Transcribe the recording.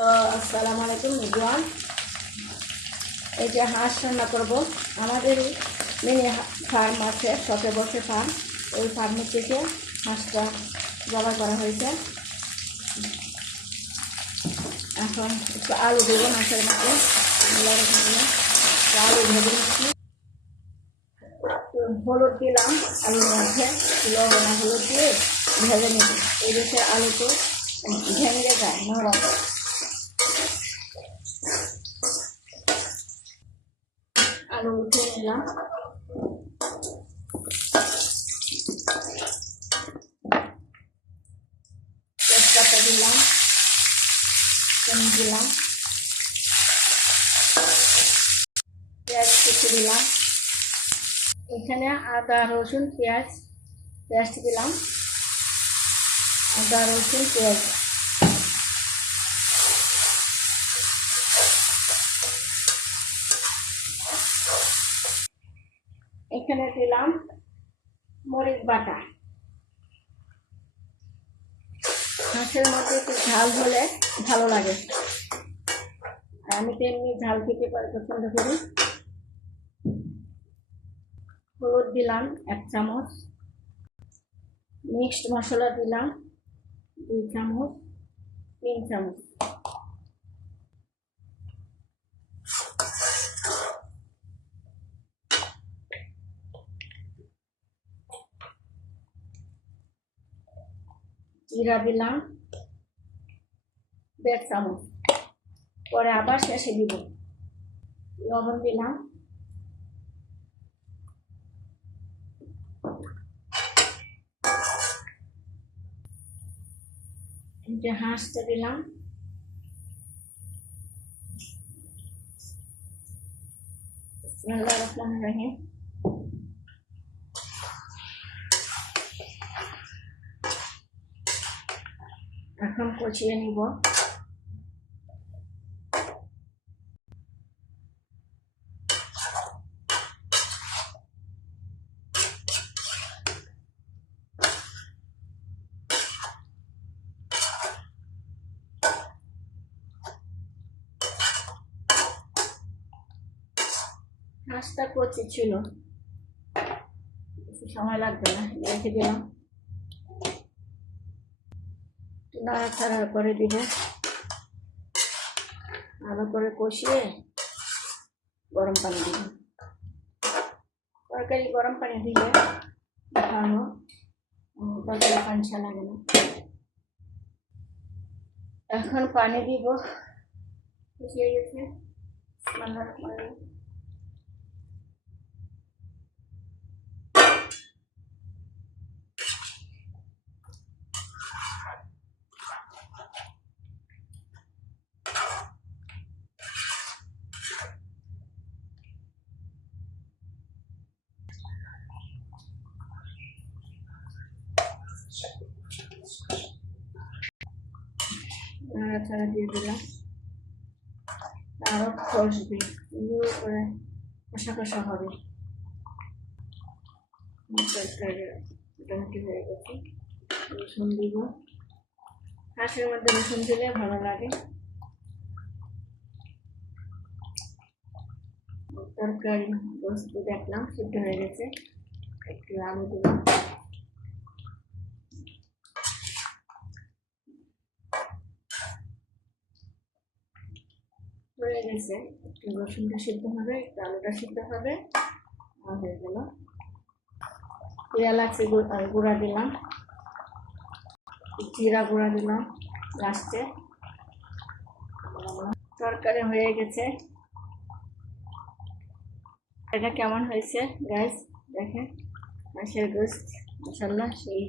তো আসসালামু আলাইকুম মিজওয়ান এই যে হাঁস রান্না করব। আমাদের মিনি ফার্ম আছে শখে বসে ফার্ম। ওই ফার্মের থেকে হাঁসটা জবাই করা হয়েছে। এখন একটু আলু দেবো হাঁসের মধ্যে আলু ভেজে নিচ্ছি। হলুদ দিলাম আলুর মধ্যে। লবণ হলুদ দিয়ে ভেজে নিব এই দেশে আলু তো ভেঙে যায়, নরম। আলু উঠিয়ে নিলাম তেজপাতা দিলাম চিনি দিলাম পেঁয়াজ কুচি দিলাম এখানে আদা রসুন পেঁয়াজ পেঁয়াজ দিলাম আদা রসুন পেঁয়াজ এখানে দিলাম মরিচ বাটা। হাঁসের মধ্যে একটু ঝাল হলে ভালো লাগে। আর আমি তো এমনি ঝাল খেতে পছন্দ করি। হলুদ দিলাম এক চামচ। মিক্সড মশলা দিলাম দুই চামচ, তিন চামচ। জিরা দিলাম দেড় চামচ। পরে আবার শেষে দিব। লবণ দিলাম। যে হাঁসটা দিলাম। রহিম। এখন কচিয়ে নিব। হাঁসটা কচি ছিল। সময় লাগবে না রেখে দিলাম। নাড়াচাড়া করে দিব ভালো করে কষিয়ে গরম পানি দিব তরকারি গরম পানি দিলে ভালো উম, তরকারি পাঞ্চা লাগে না এখন পানি দিব কষিয়ে গেছে নাড়াচাড়া দিয়ে দিলাম। আরও সুন্দর করে কষা কষা হবে। মোটামুটি হয়ে গেছে। রসুন দিব। হাঁসের মধ্যে রসুন দিলে ভালো লাগে। তরকারি বস্তু দেখলাম, সিদ্ধ হয়ে গেছে। একটু আলু দিলাম। হয়ে গেছে। রসুনটা সিদ্ধ হবে আলুটা সিদ্ধ হবে। আর হয়ে গেল। এলাচি গুঁড়া দিলাম। জিরা গুঁড়া দিলাম লাস্টে তরকারি হয়ে গেছে। এটা কেমন হয়েছে গ্যাস দেখেন। মাছের গোস্ত মশাল্লা সেই